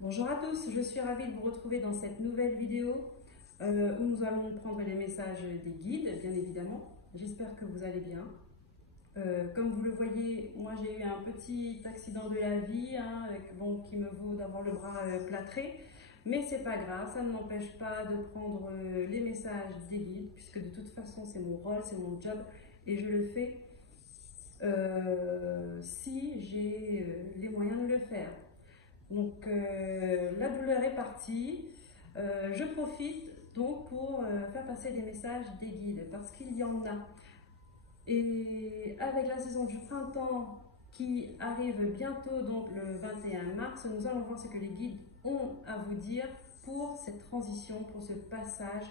Bonjour à tous, je suis ravie de vous retrouver dans cette nouvelle vidéo où nous allons prendre les messages des guides, bien évidemment. J'espère que vous allez bien. Comme vous le voyez, moi j'ai eu un petit accident de la vie qui me vaut d'avoir le bras plâtré. Mais c'est pas grave, ça ne m'empêche pas de prendre les messages des guides, puisque de toute façon c'est mon rôle, c'est mon job, et je le fais si j'ai les moyens de le faire. Donc la douleur est partie. Je profite donc pour faire passer des messages des guides parce qu'il y en a. Et avec la saison du printemps qui arrive bientôt, donc le 21 mars, nous allons voir ce que les guides ont à vous dire pour cette transition, pour ce passage,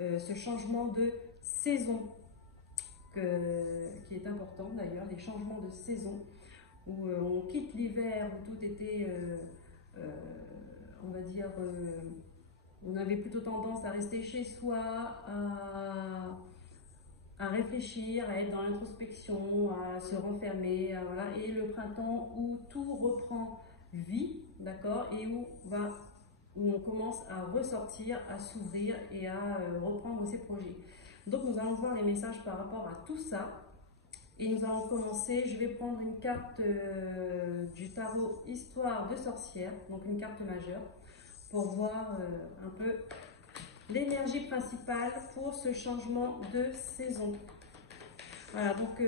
ce changement de saison qui est important d'ailleurs, les changements de saison où on quitte l'hiver où tout était on va dire, on avait plutôt tendance à rester chez soi, à réfléchir, à être dans l'introspection, à se renfermer, voilà. Et le printemps où tout reprend vie, d'accord, et où on commence à ressortir, à s'ouvrir et à reprendre ses projets. Donc nous allons voir les messages par rapport à tout ça. Et nous allons commencer, je vais prendre une carte du tarot Histoire de sorcière, donc une carte majeure, pour voir un peu l'énergie principale pour ce changement de saison. Voilà, donc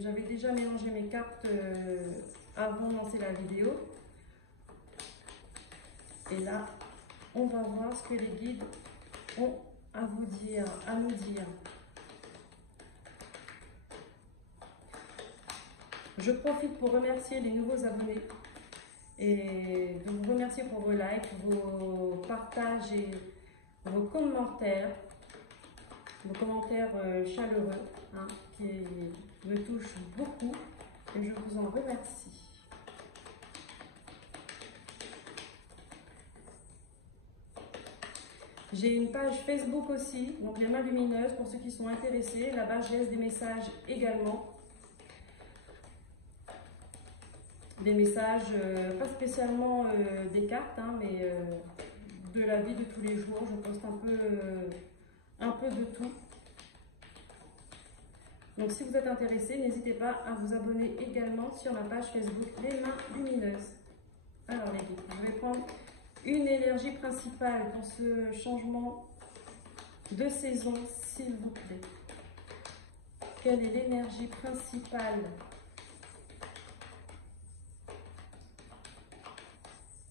j'avais déjà mélangé mes cartes avant de lancer la vidéo. Et là, on va voir ce que les guides ont à vous dire, à nous dire. Je profite pour remercier les nouveaux abonnés et de vous remercier pour vos likes, vos partages et vos commentaires chaleureux qui me touchent beaucoup et je vous en remercie. J'ai une page Facebook aussi, donc les mains lumineuses pour ceux qui sont intéressés. Là-bas, je laisse des messages également. Des messages, pas spécialement des cartes, mais de la vie de tous les jours. Je poste un peu de tout. Donc si vous êtes intéressé, n'hésitez pas à vous abonner également sur ma page Facebook Les Mains Lumineuses. Alors les guides, je vais prendre une énergie principale pour ce changement de saison, s'il vous plaît. Quelle est l'énergie principale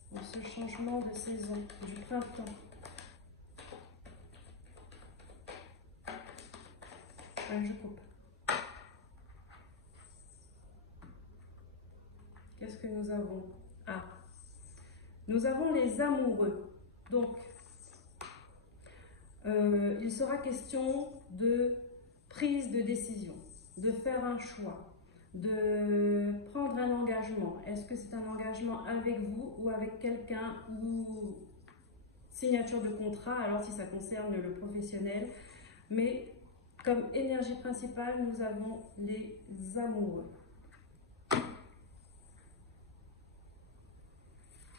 pour ce changement de saison du printemps? Je coupe. Qu'est-ce que nous avons? Nous avons les amoureux. Donc, il sera question de prise de décision, de faire un choix, de prendre un engagement. Est-ce que c'est un engagement avec vous ou avec quelqu'un ou signature de contrat, alors si ça concerne le professionnel. Mais comme énergie principale, nous avons les amoureux.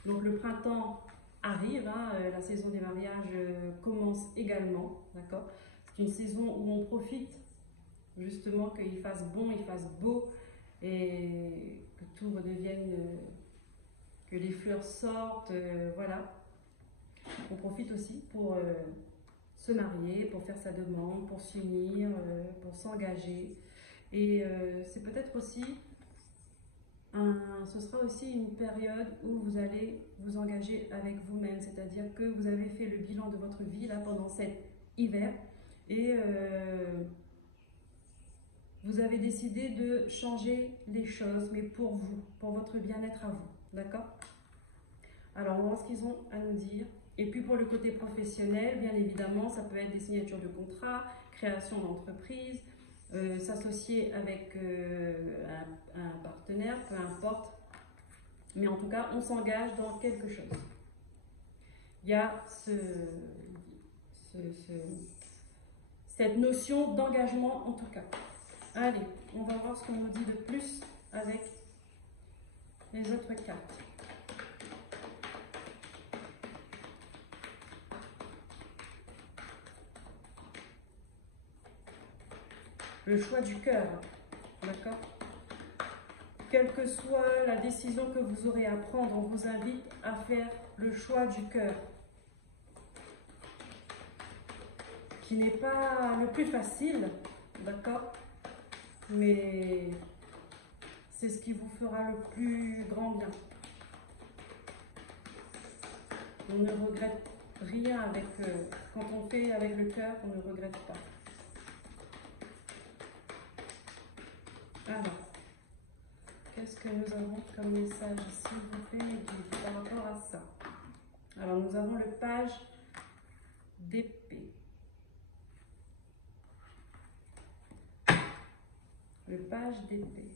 Donc le printemps arrive, la saison des mariages commence également, d'accord? C'est une saison où on profite justement qu'il fasse bon, il fasse beau et que tout redevienne, que les fleurs sortent, voilà. On profite aussi pour se marier, pour faire sa demande, pour s'unir, pour s'engager. Et c'est peut-être aussi ce sera aussi une période où vous allez vous engager avec vous-même, c'est-à-dire que vous avez fait le bilan de votre vie là pendant cet hiver et vous avez décidé de changer les choses, mais pour vous, pour votre bien-être à vous, d'accord? Alors on va voir ce qu'ils ont à nous dire. Et puis pour le côté professionnel, bien évidemment, ça peut être des signatures de contrat, création d'entreprise, s'associer avec un partenaire, peu importe. Mais en tout cas, on s'engage dans quelque chose. Il y a cette notion d'engagement en tout cas. Allez, on va voir ce qu'on nous dit de plus avec les autres cartes. le choix du cœur, d'accord? Quelle que soit la décision que vous aurez à prendre, on vous invite à faire le choix du cœur, qui n'est pas le plus facile, d'accord? Mais c'est ce qui vous fera le plus grand bien. On ne regrette rien avec... quand on fait avec le cœur, on ne regrette pas. Alors, qu'est-ce que nous avons comme message ici, s'il vous plaît, mes guides, par rapport à ça? Alors, nous avons le page d'épée. Le page d'épée.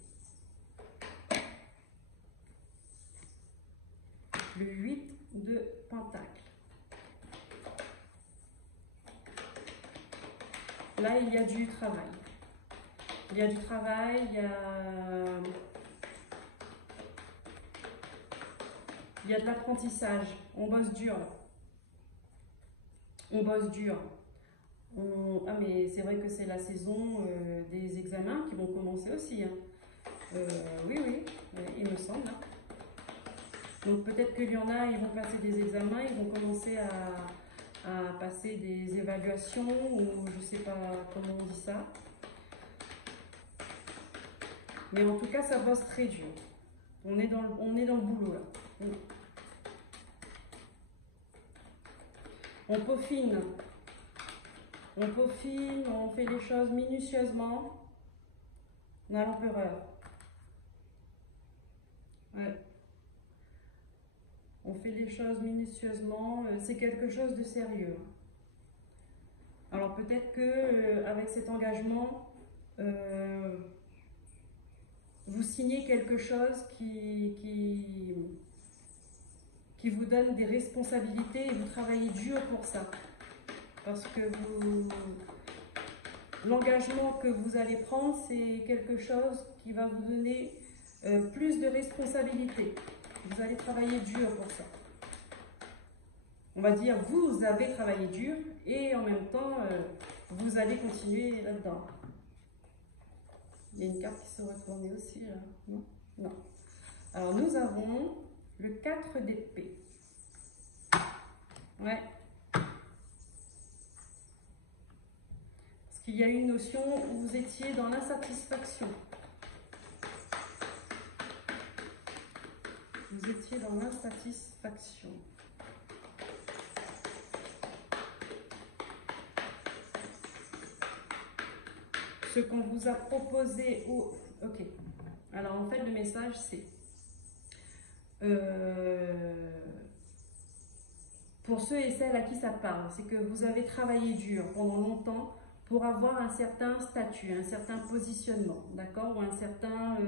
Le 8 de pentacle. Là, il y a du travail. Il y a du travail, il y a de l'apprentissage. On bosse dur. On bosse dur. Ah, mais c'est vrai que c'est la saison des examens qui vont commencer aussi. Hein. Oui, il me semble. Hein. Donc peut-être qu'il y en a, ils vont passer des examens, ils vont commencer à passer des évaluations, ou je ne sais pas comment on dit ça. Mais en tout cas, ça bosse très dur. On est dans le boulot là. On peaufine, on fait les choses minutieusement. On a l'empereur. Ouais. On fait les choses minutieusement, c'est quelque chose de sérieux. Alors peut-être que avec cet engagement, vous signez quelque chose qui vous donne des responsabilités et vous travaillez dur pour ça. Parce que l'engagement que vous allez prendre, c'est quelque chose qui va vous donner plus de responsabilités. Vous allez travailler dur pour ça. On va dire, vous avez travaillé dur et en même temps, vous allez continuer là-dedans. Il y a une carte qui se retourne aussi, là. Non? Non. Alors, nous avons le 4 d'épée. Ouais. Parce qu'il y a une notion où vous étiez dans l'insatisfaction. Vous étiez dans l'insatisfaction. Ce qu'on vous a proposé au... Ok. Alors en fait, le message, c'est... pour ceux et celles à qui ça parle, c'est que vous avez travaillé dur pendant longtemps pour avoir un certain statut, un certain positionnement, d'accord? Ou un certain...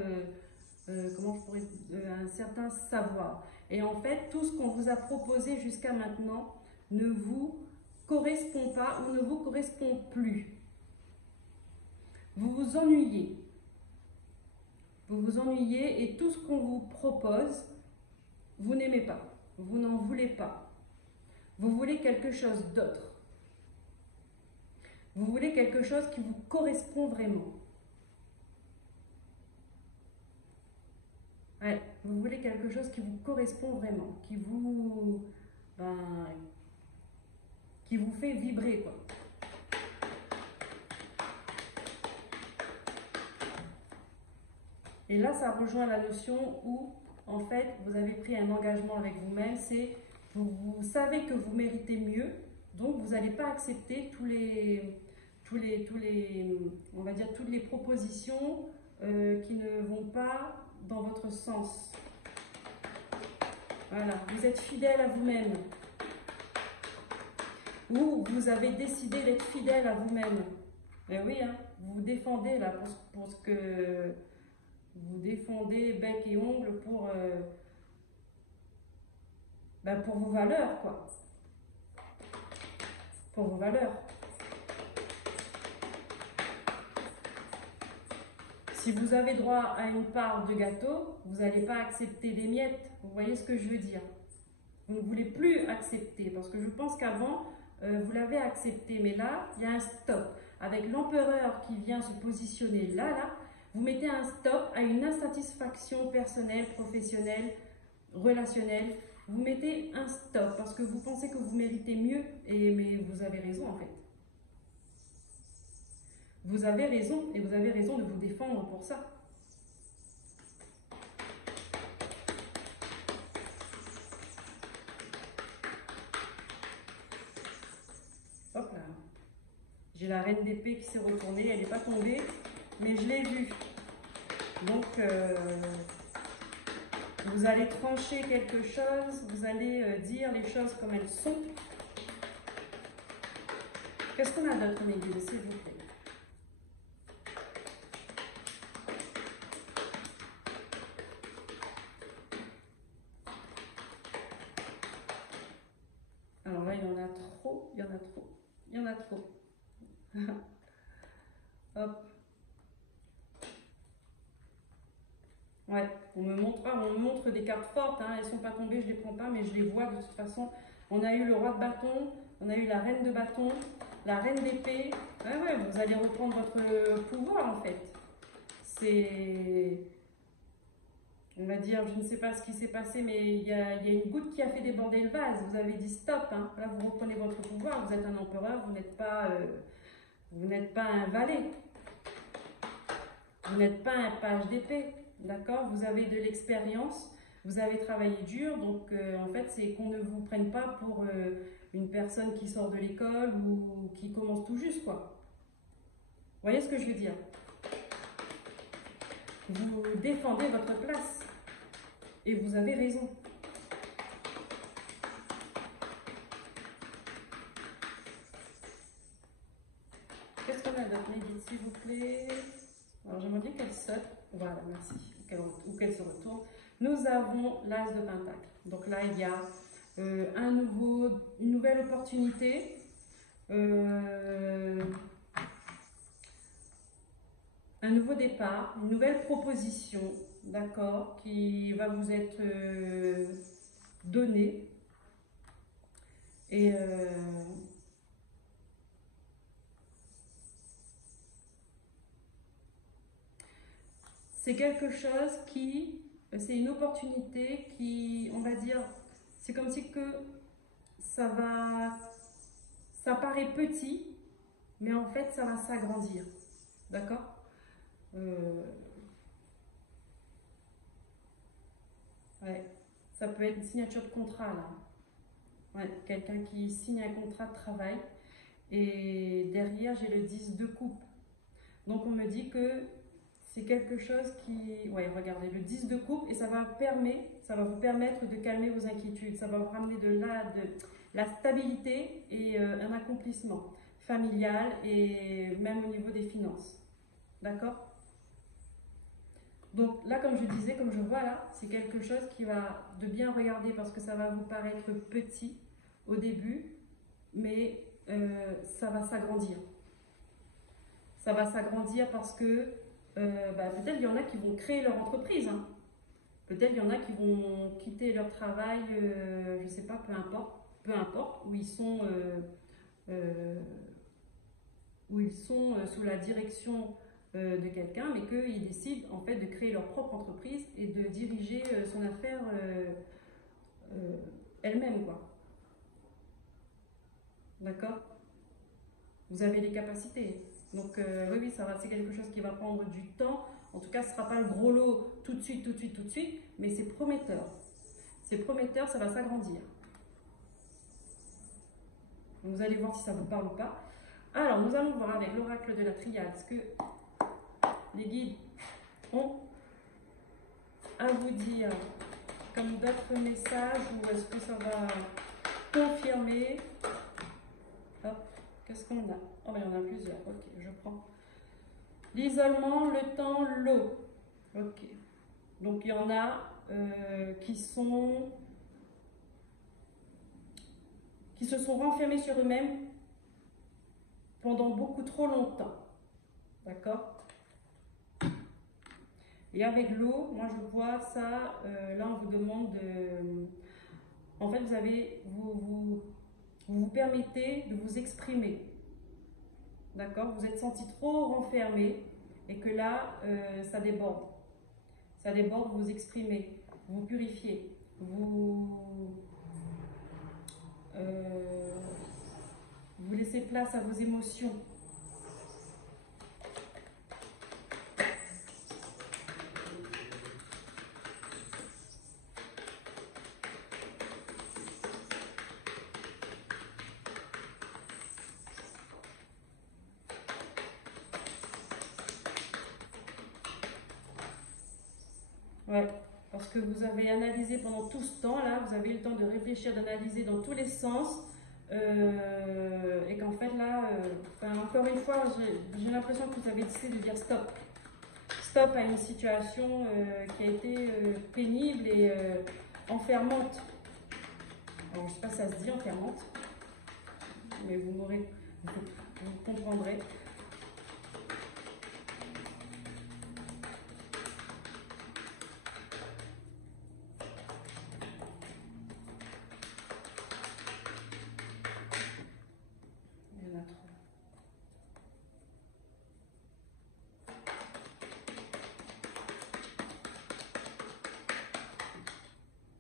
comment je pourrais, un certain savoir. Et en fait, tout ce qu'on vous a proposé jusqu'à maintenant ne vous correspond pas ou ne vous correspond plus. Vous vous ennuyez. Vous vous ennuyez et tout ce qu'on vous propose, vous n'aimez pas. Vous n'en voulez pas. Vous voulez quelque chose d'autre. Vous voulez quelque chose qui vous correspond vraiment. Ouais, vous voulez quelque chose qui vous correspond vraiment, qui vous fait vibrer, quoi. Et là, ça rejoint la notion où, en fait, vous avez pris un engagement avec vous-même, c'est vous savez que vous méritez mieux, donc vous n'allez pas accepter on va dire, toutes les propositions qui ne vont pas dans votre sens. Voilà, vous êtes fidèle à vous-même. Ou vous avez décidé d'être fidèle à vous-même. Mais oui, hein, vous vous défendez là pour ce que... Vous défendez bec et ongles pour vos valeurs, quoi. Pour vos valeurs. Si vous avez droit à une part de gâteau, vous n'allez pas accepter des miettes. Vous voyez ce que je veux dire? Vous ne voulez plus accepter, parce que je pense qu'avant, vous l'avez accepté, mais là, il y a un stop. avec l'empereur qui vient se positionner là, vous mettez un stop à une insatisfaction personnelle, professionnelle, relationnelle. Vous mettez un stop parce que vous pensez que vous méritez mieux, mais vous avez raison en fait. Vous avez raison et vous avez raison de vous défendre pour ça. Hop là. J'ai la reine d'épée qui s'est retournée, elle n'est pas tombée, mais je l'ai vue. Donc, vous allez trancher quelque chose, vous allez dire les choses comme elles sont. Qu'est-ce qu'on a d'autre, mes guides, s'il vous plaît? Alors là, il y en a trop, il y en a trop, il y en a trop. Hop. Ouais, on me montre des cartes fortes, hein. Elles ne sont pas tombées, je ne les prends pas, mais je les vois de toute façon. On a eu le roi de bâton, on a eu la reine de bâton, la reine d'épée. Ouais, vous allez reprendre votre pouvoir en fait. C'est, on va dire, je ne sais pas ce qui s'est passé, mais il y a une goutte qui a fait déborder le vase. Vous avez dit stop, hein. Là vous reprenez votre pouvoir, vous êtes un empereur, vous n'êtes pas un valet. Vous n'êtes pas un page d'épée. D'accord, vous avez de l'expérience, vous avez travaillé dur, donc en fait, c'est qu'on ne vous prenne pas pour une personne qui sort de l'école ou qui commence tout juste, quoi. Vous voyez ce que je veux dire? Vous défendez votre place et vous avez raison. Qu'est-ce qu'on a d'autre, Médite, s'il vous plaît? Alors, j'aimerais bien qu'elle saute. Voilà, merci. Ou qu'elle se retourne. Nous avons l'as de pentacle. Donc là, il y a une nouvelle opportunité. Un nouveau départ, une nouvelle proposition, d'accord, qui va vous être donnée. Et c'est quelque chose c'est une opportunité qui, on va dire, c'est comme si que ça paraît petit, mais en fait, ça va s'agrandir. D'accord? Ouais, ça peut être une signature de contrat, là. Ouais, quelqu'un qui signe un contrat de travail. Et derrière, j'ai le 10 de coupe. Donc, on me dit que c'est quelque chose qui... Ouais, regardez, le 10 de coupe, et ça va vous permettre de calmer vos inquiétudes. Ça va vous ramener de la stabilité et un accomplissement familial et même au niveau des finances. D'accord? Donc là, comme je disais, comme je vois là, c'est quelque chose qui va de bien regarder parce que ça va vous paraître petit au début, mais ça va s'agrandir. Ça va s'agrandir parce que peut-être il y en a qui vont créer leur entreprise. Hein. Peut-être il y en a qui vont quitter leur travail, je ne sais pas, peu importe, où ils sont sous la direction de quelqu'un, mais qu'ils décident en fait de créer leur propre entreprise et de diriger son affaire elle-même, quoi. D'accord? Vous avez les capacités. Donc oui, c'est quelque chose qui va prendre du temps. En tout cas, ce ne sera pas le gros lot tout de suite, mais c'est prometteur. C'est prometteur, ça va s'agrandir. Vous allez voir si ça vous parle ou pas. Alors, nous allons voir avec l'oracle de la triade ce que les guides ont à vous dire comme d'autres messages ou est-ce que ça va confirmer. Hop, qu'est-ce qu'on a? Oh, mais il y en a plusieurs. Ok, je prends. L'isolement, le temps, l'eau. Ok. Donc, il y en a qui se sont renfermés sur eux-mêmes pendant beaucoup trop longtemps. D'accord? Et avec l'eau, moi je vois ça, là on vous demande de... En fait, vous vous permettez de vous exprimer. d'accord? Vous êtes senti trop renfermé et que là, ça déborde. Ça déborde, vous vous exprimez, vous purifiez, vous laissez place à vos émotions. Ouais, parce que vous avez analysé pendant tout ce temps-là, vous avez eu le temps de réfléchir, d'analyser dans tous les sens, et qu'en fait là, enfin, encore une fois, j'ai l'impression que vous avez décidé de dire stop. Stop à une situation qui a été pénible et enfermante. Alors, je ne sais pas si ça se dit enfermante, mais vous comprendrez. Il y en a trop.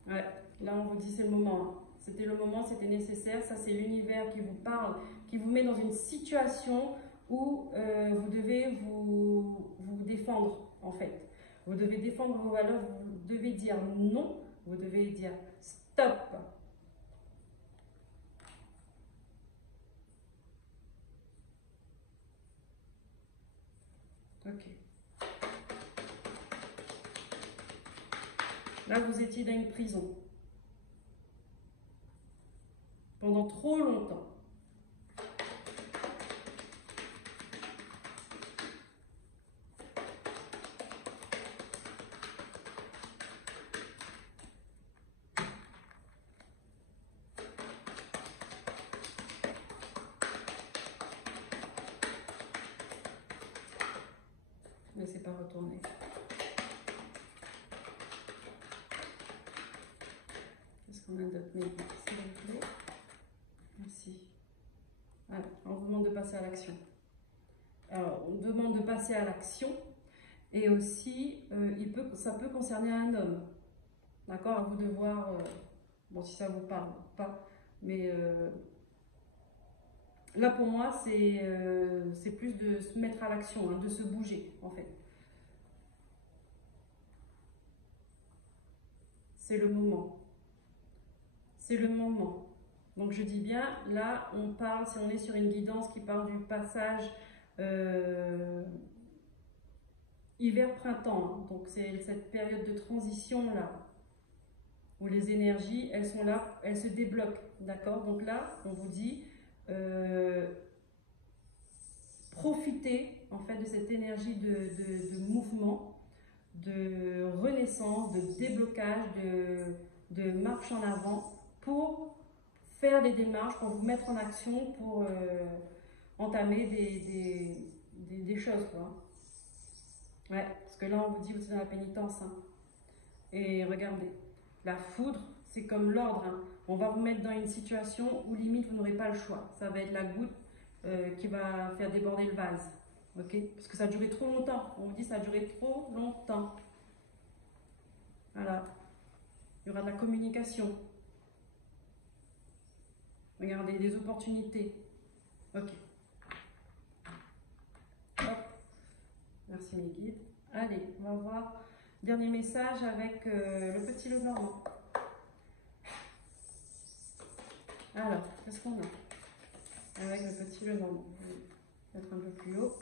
Ouais, là on vous dit c'est le moment. Hein. C'était le moment, c'était nécessaire. Ça c'est l'univers qui vous parle, qui vous met dans une situation où vous devez vous défendre en fait. Vous devez défendre vos valeurs, vous devez dire non, vous devez dire stop. Ok. Là vous étiez dans une prison. Pendant trop longtemps. Laissez pas retourner. Qu'est-ce qu'on a d'autre? S'il vous plaît. Merci. Alors, on vous demande de passer à l'action. Alors, on demande de passer à l'action et aussi, ça peut concerner un homme. D'accord? À vous de voir, bon, si ça vous parle ou pas, mais là pour moi, c'est plus de se mettre à l'action, hein, de se bouger en fait. C'est le moment. C'est le moment. Donc je dis bien, là on parle, si on est sur une guidance qui parle du passage hiver-printemps, hein. Donc c'est cette période de transition là, où les énergies, elles sont là, elles se débloquent, d'accord? Donc là, on vous dit, profitez en fait de cette énergie de mouvement, de renaissance, de déblocage, de marche en avant pour faire des démarches, pour vous mettre en action, pour entamer des choses, quoi. Ouais, parce que là, on vous dit, vous êtes dans la pénitence. Hein. Et regardez, la foudre, c'est comme l'ordre. Hein. On va vous mettre dans une situation où limite, vous n'aurez pas le choix. Ça va être la goutte qui va faire déborder le vase. Ok? Parce que ça a duré trop longtemps. On vous dit, ça a duré trop longtemps. Voilà. Il y aura de la communication. Regardez, des opportunités. Ok. Hop. Merci mes guides. Allez, on va voir. Dernier message avec le petit Lenormand. Alors, qu'est-ce qu'on a avec le petit Lenormand? Je vais mettre un peu plus haut.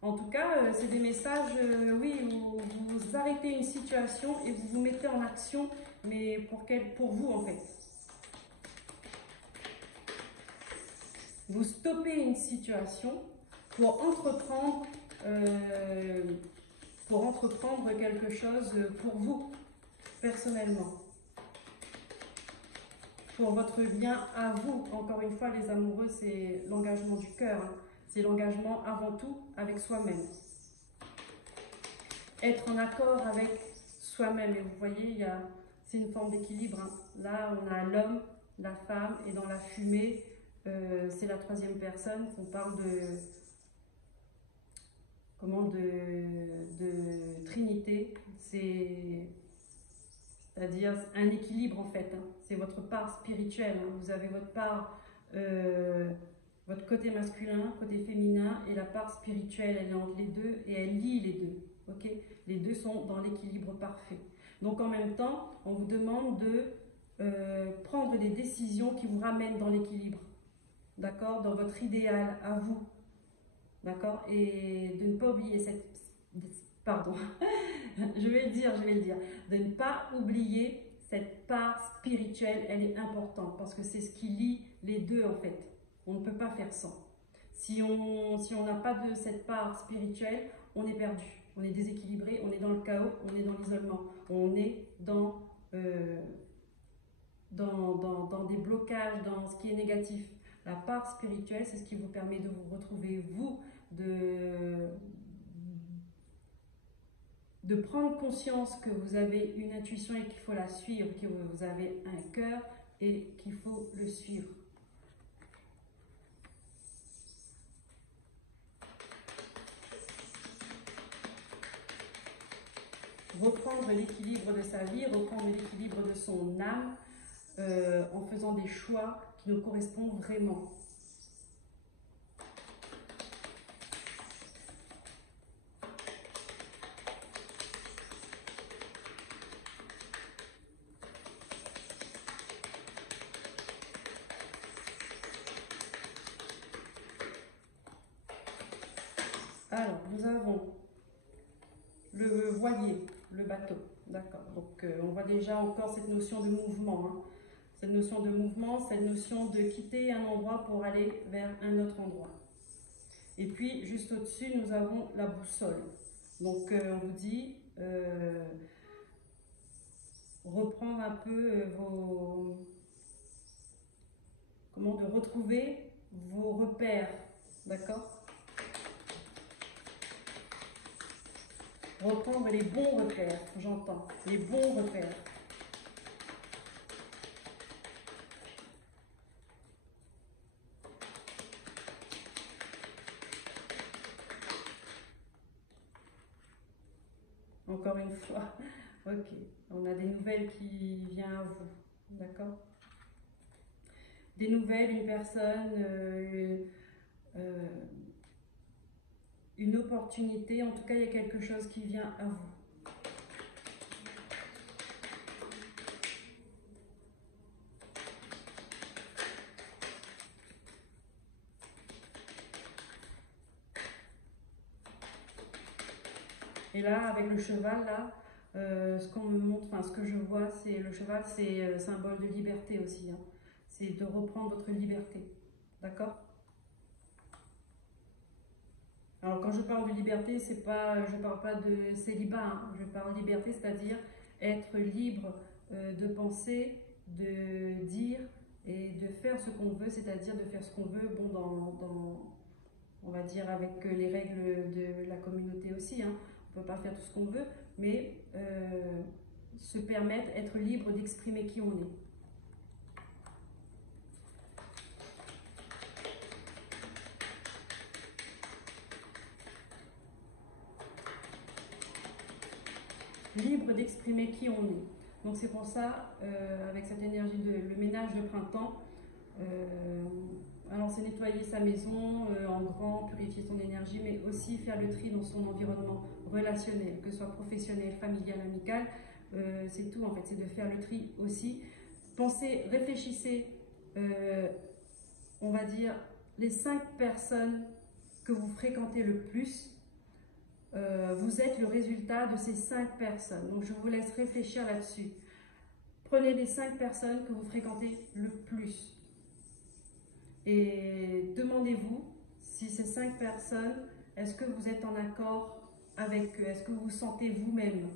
En tout cas, c'est des messages, oui, où vous arrêtez une situation et vous vous mettez en action, mais pour vous en fait. Vous stoppez une situation pour entreprendre quelque chose pour vous, personnellement. Pour votre bien à vous. Encore une fois, les amoureux, c'est l'engagement du cœur. Hein. C'est l'engagement avant tout avec soi-même. Être en accord avec soi-même. Et vous voyez, c'est une forme d'équilibre. Hein. Là, on a l'homme la femme, et dans la fumée, c'est la troisième personne. On parle de Trinité, c'est-à-dire un équilibre en fait, hein. C'est votre part spirituelle, hein. Vous avez votre part, votre côté masculin, côté féminin, et la part spirituelle, elle est entre les deux et elle lie les deux. Ok, les deux sont dans l'équilibre parfait. Donc en même temps, on vous demande de prendre des décisions qui vous ramènent dans l'équilibre, d'accord, dans votre idéal à vous, d'accord, et de ne pas oublier pardon, je vais le dire, de ne pas oublier cette part spirituelle, elle est importante parce que c'est ce qui lie les deux en fait. On ne peut pas faire sans. Si on n'a pas de cette part spirituelle, on est perdu, on est déséquilibré, on est dans le chaos, on est dans l'isolement, on est dans des blocages, dans ce qui est négatif. La part spirituelle, c'est ce qui vous permet de vous retrouver, vous, de prendre conscience que vous avez une intuition et qu'il faut la suivre, que vous avez un cœur et qu'il faut le suivre. Reprendre l'équilibre de sa vie, reprendre l'équilibre de son âme en faisant des choix qui nous correspondent vraiment. Alors, nous avons le voilier, le bateau, d'accord. Donc, on voit déjà encore cette notion de mouvement, hein. Cette notion de mouvement, cette notion de quitter un endroit pour aller vers un autre endroit. Et puis, juste au-dessus, nous avons la boussole. Donc, on vous dit, reprendre un peu de retrouver vos repères, d'accord? Reprendre les bons repères, j'entends, les bons repères. Encore une fois, ok, on a des nouvelles qui viennent à vous, d'accord? Des nouvelles, une personne, une opportunité, en tout cas il y a quelque chose qui vient à vous. Et là, avec le cheval, là, ce qu'on me montre, enfin ce que je vois, c'est le cheval, c'est symbole de liberté aussi, hein. C'est de reprendre votre liberté, d'accord? Alors quand je parle de liberté, c'est pas, je parle pas de célibat, hein. Je parle de liberté, c'est-à-dire être libre de penser, de dire et de faire ce qu'on veut, c'est-à-dire de faire ce qu'on veut, bon, on va dire avec les règles de la communauté aussi, hein. On ne peut pas faire tout ce qu'on veut, mais se permettre, être libre d'exprimer qui on est. Libre d'exprimer qui on est. Donc c'est pour ça, avec cette énergie le ménage de printemps, alors c'est nettoyer sa maison en grand, purifier son énergie, mais aussi faire le tri dans son environnement relationnel, que ce soit professionnel, familial, amical, c'est tout en fait, c'est de faire le tri aussi. Pensez, réfléchissez, on va dire, les 5 personnes que vous fréquentez le plus, vous êtes le résultat de ces 5 personnes. Donc je vous laisse réfléchir là-dessus. Prenez les 5 personnes que vous fréquentez le plus. Et demandez-vous si ces 5 personnes, est-ce que vous êtes en accord avec eux? Est-ce que vous vous sentez vous-même?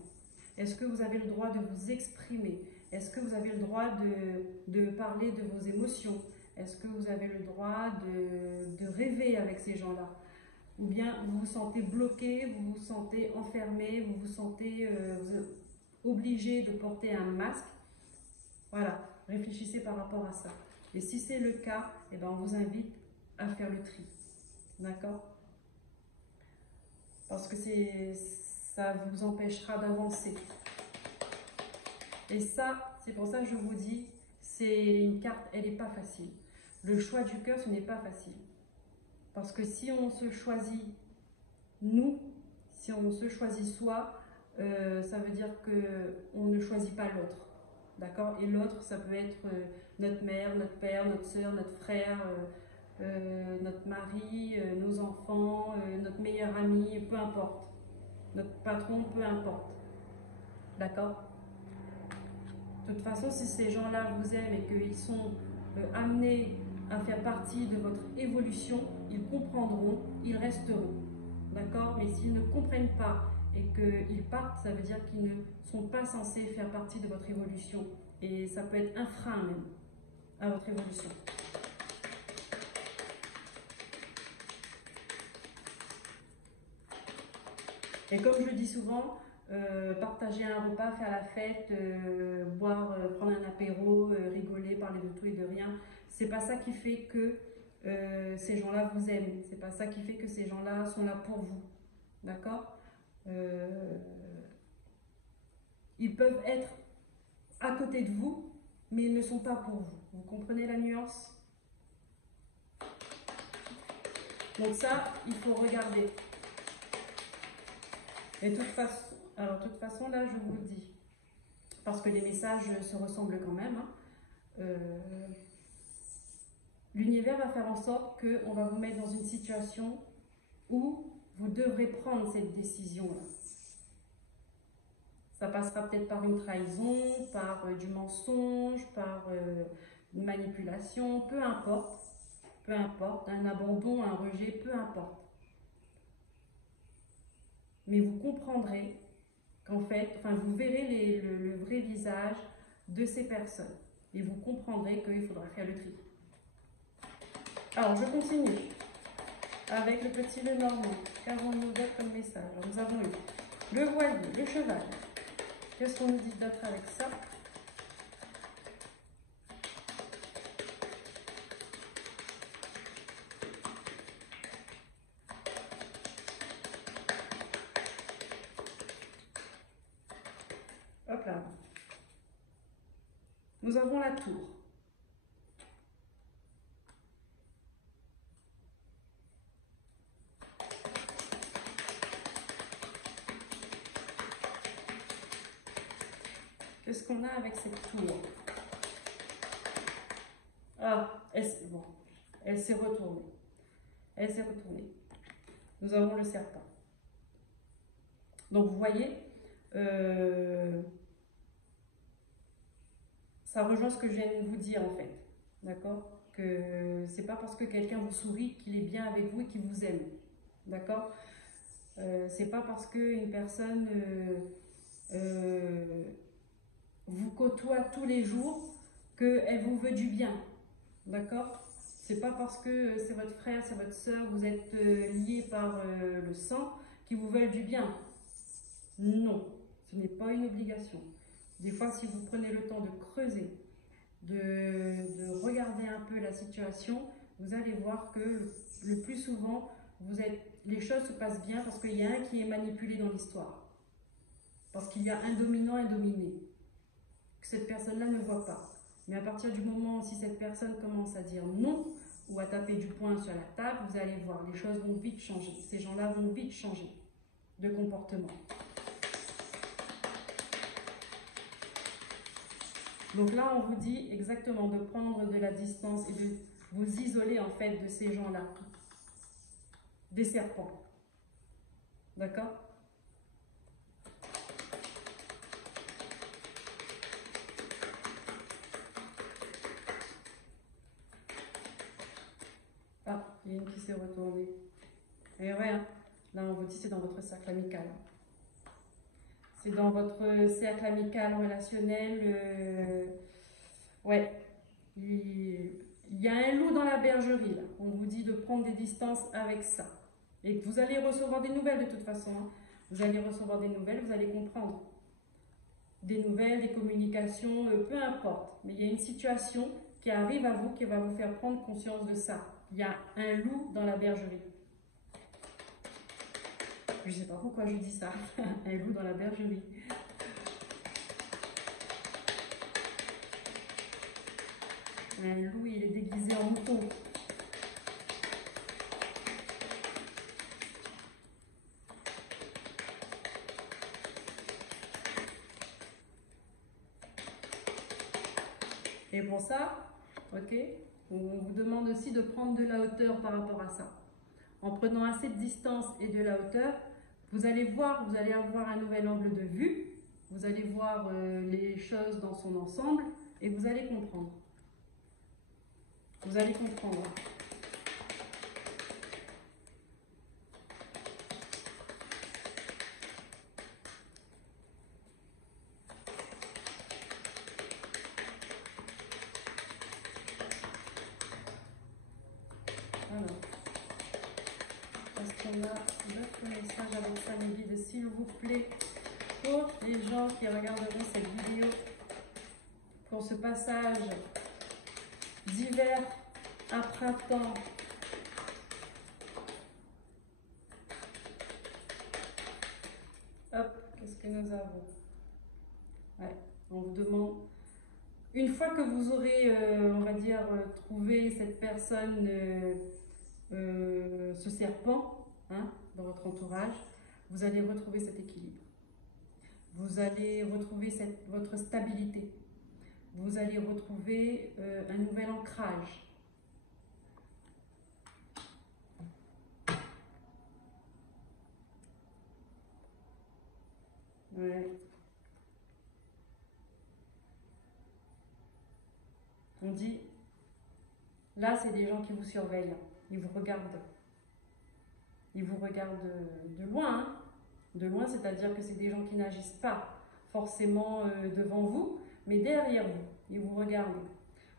Est-ce que vous avez le droit de vous exprimer? Est-ce que vous avez le droit de parler de vos émotions? Est-ce que vous avez le droit de rêver avec ces gens-là? Ou bien vous vous sentez bloqué, vous vous sentez enfermé, vous vous sentez obligé de porter un masque? Voilà. Réfléchissez par rapport à ça. Et si c'est le cas, eh ben, on vous invite à faire le tri. D'accord? Parce que ça vous empêchera d'avancer. Et ça, c'est pour ça que je vous dis, c'est une carte, elle n'est pas facile. Le choix du cœur, ce n'est pas facile. Parce que si on se choisit, nous, si on se choisit soi, ça veut dire qu'on ne choisit pas l'autre. D'accord? Et l'autre, ça peut être notre mère, notre père, notre soeur, notre frère, notre mari, nos enfants, notre meilleur ami, peu importe. Notre patron, peu importe. D'accord? De toute façon, si ces gens-là vous aiment et qu'ils sont amenés à faire partie de votre évolution, ils comprendront, ils resteront. D'accord? Mais s'ils ne comprennent pas et qu'ils partent, ça veut dire qu'ils ne sont pas censés faire partie de votre évolution. Et ça peut être un frein même à votre évolution. Et comme je dis souvent, partager un repas, faire la fête, boire, prendre un apéro, rigoler, parler de tout et de rien, c'est pas ça qui fait que ces gens-là vous aiment. C'est pas ça qui fait que ces gens-là sont là pour vous. D'accord? Ils peuvent être à côté de vous, mais ils ne sont pas pour vous. Vous comprenez la nuance? Donc ça, il faut regarder. Et de toute façon, là, je vous le dis, parce que les messages se ressemblent quand même, hein, l'univers va faire en sorte qu'on va vous mettre dans une situation où vous devrez prendre cette décision-là. Ça passera peut-être par une trahison, par du mensonge, par une manipulation, peu importe, un abandon, un rejet, peu importe. Mais vous comprendrez qu'en fait, vous verrez le vrai visage de ces personnes et vous comprendrez qu'il faudra faire le tri. Alors, je continue avec le petit Lenormand. Qu'avons-nous d'autre comme message? Alors, nous avons eu le voilier, le cheval. Qu'est-ce qu'on nous dit d'autre avec ça? Hop là. Nous avons la tour. Qu'est-ce qu'on a avec cette tour? Ah, elle s'est retournée. Elle s'est retournée. Nous avons le serpent. Donc, vous voyez, ça rejoint ce que je viens de vous dire, en fait. D'accord? Que c'est pas parce que quelqu'un vous sourit qu'il est bien avec vous et qu'il vous aime. D'accord? C'est pas parce qu'une personne vous côtoie tous les jours qu'elle vous veut du bien. D'accord? C'est pas parce que c'est votre frère, c'est votre soeur, vous êtes liés par le sang qu'ils vous veulent du bien. Non, ce n'est pas une obligation. Des fois, si vous prenez le temps de creuser, de regarder un peu la situation, vous allez voir que le plus souvent, les choses se passent bien parce qu'il y a un qui est manipulé dans l'histoire. Parce qu'il y a un dominant, un dominé. Que cette personne-là ne voit pas. Mais à partir du moment où si cette personne commence à dire non ou à taper du poing sur la table, vous allez voir, les choses vont vite changer. Ces gens-là vont vite changer de comportement. Donc là, on vous dit exactement de prendre de la distance et de vous isoler en fait de ces gens-là. Des serpents. D'accord ? Ah, il y a une qui s'est retournée. Et ouais, hein, là on vous dit c'est dans votre cercle amical. C'est dans votre cercle amical relationnel. Ouais, il y a un loup dans la bergerie là. On vous dit de prendre des distances avec ça. Et que vous allez recevoir des nouvelles de toute façon. Hein. Vous allez recevoir des nouvelles, vous allez comprendre. des nouvelles, des communications, peu importe. Mais il y a une situation qui arrive à vous qui va vous faire prendre conscience de ça. Il y a un loup dans la bergerie. Je ne sais pas pourquoi je dis ça. Un loup dans la bergerie. Un loup, il est déguisé en mouton. Et pour ça, ok, on vous demande aussi de prendre de la hauteur par rapport à ça. En prenant assez de distance et de la hauteur, vous allez voir, vous allez avoir un nouvel angle de vue, vous allez voir les choses dans son ensemble et vous allez comprendre. Vous allez comprendre. Alors, est-ce qu'on a d'autres messages avec ça, mes guides, s'il vous plaît, pour les gens qui regarderont cette vidéo, pour ce passage d'hiver à printemps. Hop, qu'est-ce que nous avons? Ouais, on vous demande, une fois que vous aurez, on va dire, trouvé cette personne, ce serpent, hein, dans votre entourage, vous allez retrouver cet équilibre. Vous allez retrouver votre stabilité. Vous allez retrouver un nouvel ancrage. Ouais. On dit, là c'est des gens qui vous surveillent, ils vous regardent. Ils vous regardent de loin, hein. De loin, c'est-à-dire que c'est des gens qui n'agissent pas forcément devant vous, mais derrière vous. Ils vous regardent.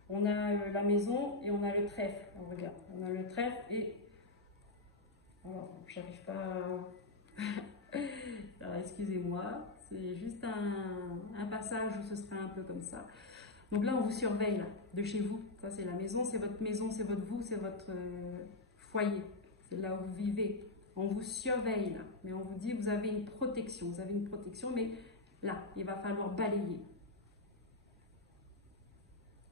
On a la maison et on a le trèfle. On regarde. On a le trèfle et... Alors, j'arrive pas à... Alors, excusez-moi, c'est juste un passage où ce sera un peu comme ça. Donc là, on vous surveille, là, de chez vous. Ça, c'est la maison, c'est votre vous, c'est votre foyer. C'est là où vous vivez. On vous surveille là, mais on vous dit vous avez une protection. Vous avez une protection, mais là, il va falloir balayer.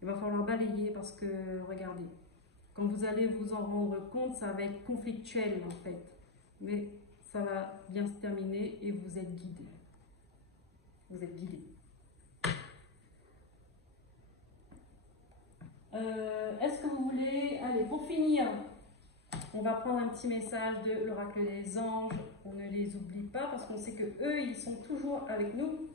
Il va falloir balayer parce que, regardez, quand vous allez vous en rendre compte, ça va être conflictuel en fait. Mais ça va bien se terminer et vous êtes guidé. Vous êtes guidé. Est-ce que vous voulez... Allez, pour finir, on va prendre un petit message de l'oracle des anges. On ne les oublie pas parce qu'on sait que eux, ils sont toujours avec nous.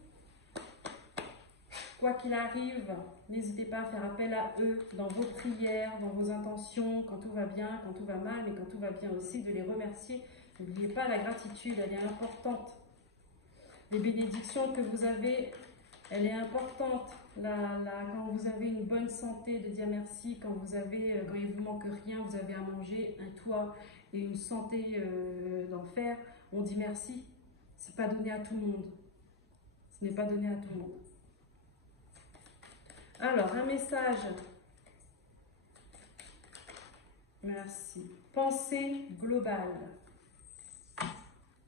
Quoi qu'il arrive, n'hésitez pas à faire appel à eux dans vos prières, dans vos intentions, quand tout va bien, quand tout va mal, mais quand tout va bien aussi, de les remercier. N'oubliez pas la gratitude, elle est importante. Les bénédictions que vous avez, elle est importante. Quand vous avez une bonne santé, de dire merci. Quand il vous manque rien, vous avez à manger, un toit et une santé d'enfer, on dit merci. C'est pas donné à tout le monde. Ce n'est pas donné à tout le monde. Alors, un message. Merci. Pensée globale.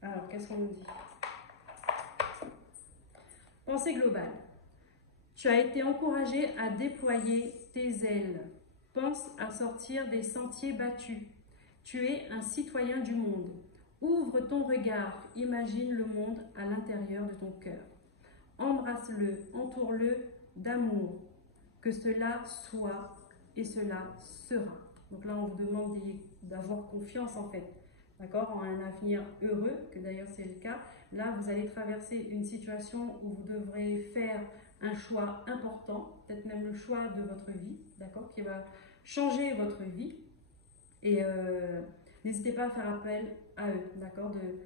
Alors, qu'est-ce qu'on nous dit? Pensée globale. Tu as été encouragé à déployer tes ailes. Pense à sortir des sentiers battus. Tu es un citoyen du monde. Ouvre ton regard. Imagine le monde à l'intérieur de ton cœur. Embrasse-le, entoure-le d'amour. Que cela soit et cela sera. Donc là, on vous demande d'avoir confiance en fait, d'accord, en un avenir heureux, que d'ailleurs c'est le cas. Là, vous allez traverser une situation où vous devrez faire un choix important, peut-être même le choix de votre vie, d'accord, qui va changer votre vie. Et n'hésitez pas à faire appel à eux, d'accord, de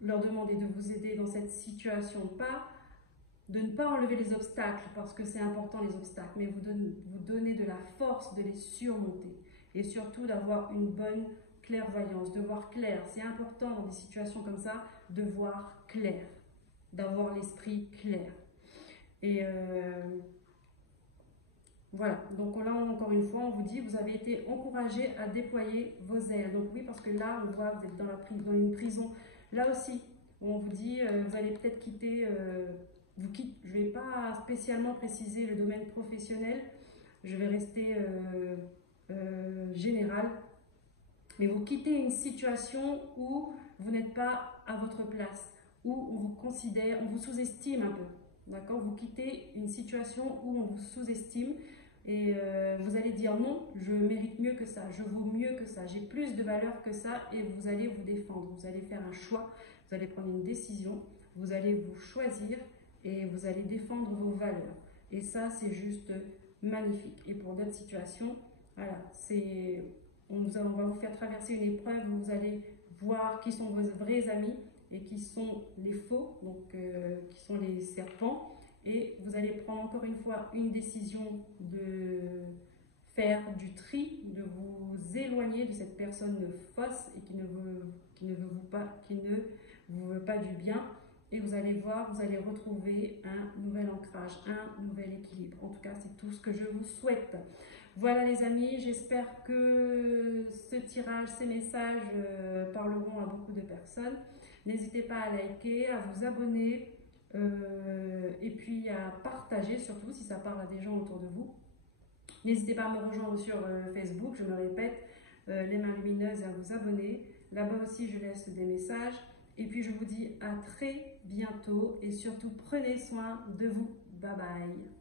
leur demander de vous aider dans cette situation, de ne pas enlever les obstacles, parce que c'est important les obstacles, mais vous donner de la force de les surmonter. Et surtout d'avoir une bonne clairvoyance, de voir clair. C'est important dans des situations comme ça de voir clair, d'avoir l'esprit clair. Et voilà, donc là encore une fois, on vous dit, vous avez été encouragé à déployer vos ailes. Donc oui, parce que là, on voit, vous êtes dans une prison. Là aussi, on vous dit, vous allez peut-être quitter, je ne vais pas spécialement préciser le domaine professionnel, je vais rester général, mais vous quittez une situation où vous n'êtes pas à votre place, où on vous considère, on vous sous-estime un peu. D'accord? Vous quittez une situation où on vous sous-estime et vous allez dire non, je mérite mieux que ça, je vaux mieux que ça, j'ai plus de valeur que ça et vous allez vous défendre. Vous allez faire un choix, vous allez prendre une décision, vous allez vous choisir et vous allez défendre vos valeurs. Et ça, c'est juste magnifique. Et pour d'autres situations, voilà, on va vous faire traverser une épreuve où vous allez voir qui sont vos vrais amis et qui sont les faux, donc qui sont les serpents. Et vous allez prendre encore une fois une décision de faire du tri, de vous éloigner de cette personne fausse et qui ne vous veut pas du bien. Et vous allez voir, vous allez retrouver un nouvel ancrage, un nouvel équilibre. En tout cas, c'est tout ce que je vous souhaite. Voilà les amis, j'espère que ce tirage, ces messages parleront à beaucoup de personnes. N'hésitez pas à liker, à vous abonner et puis à partager surtout si ça parle à des gens autour de vous. N'hésitez pas à me rejoindre sur Facebook, je me répète, les mains lumineuses et à vous abonner. Là-bas aussi, je laisse des messages. Et puis, je vous dis à très bientôt et surtout, prenez soin de vous. Bye bye.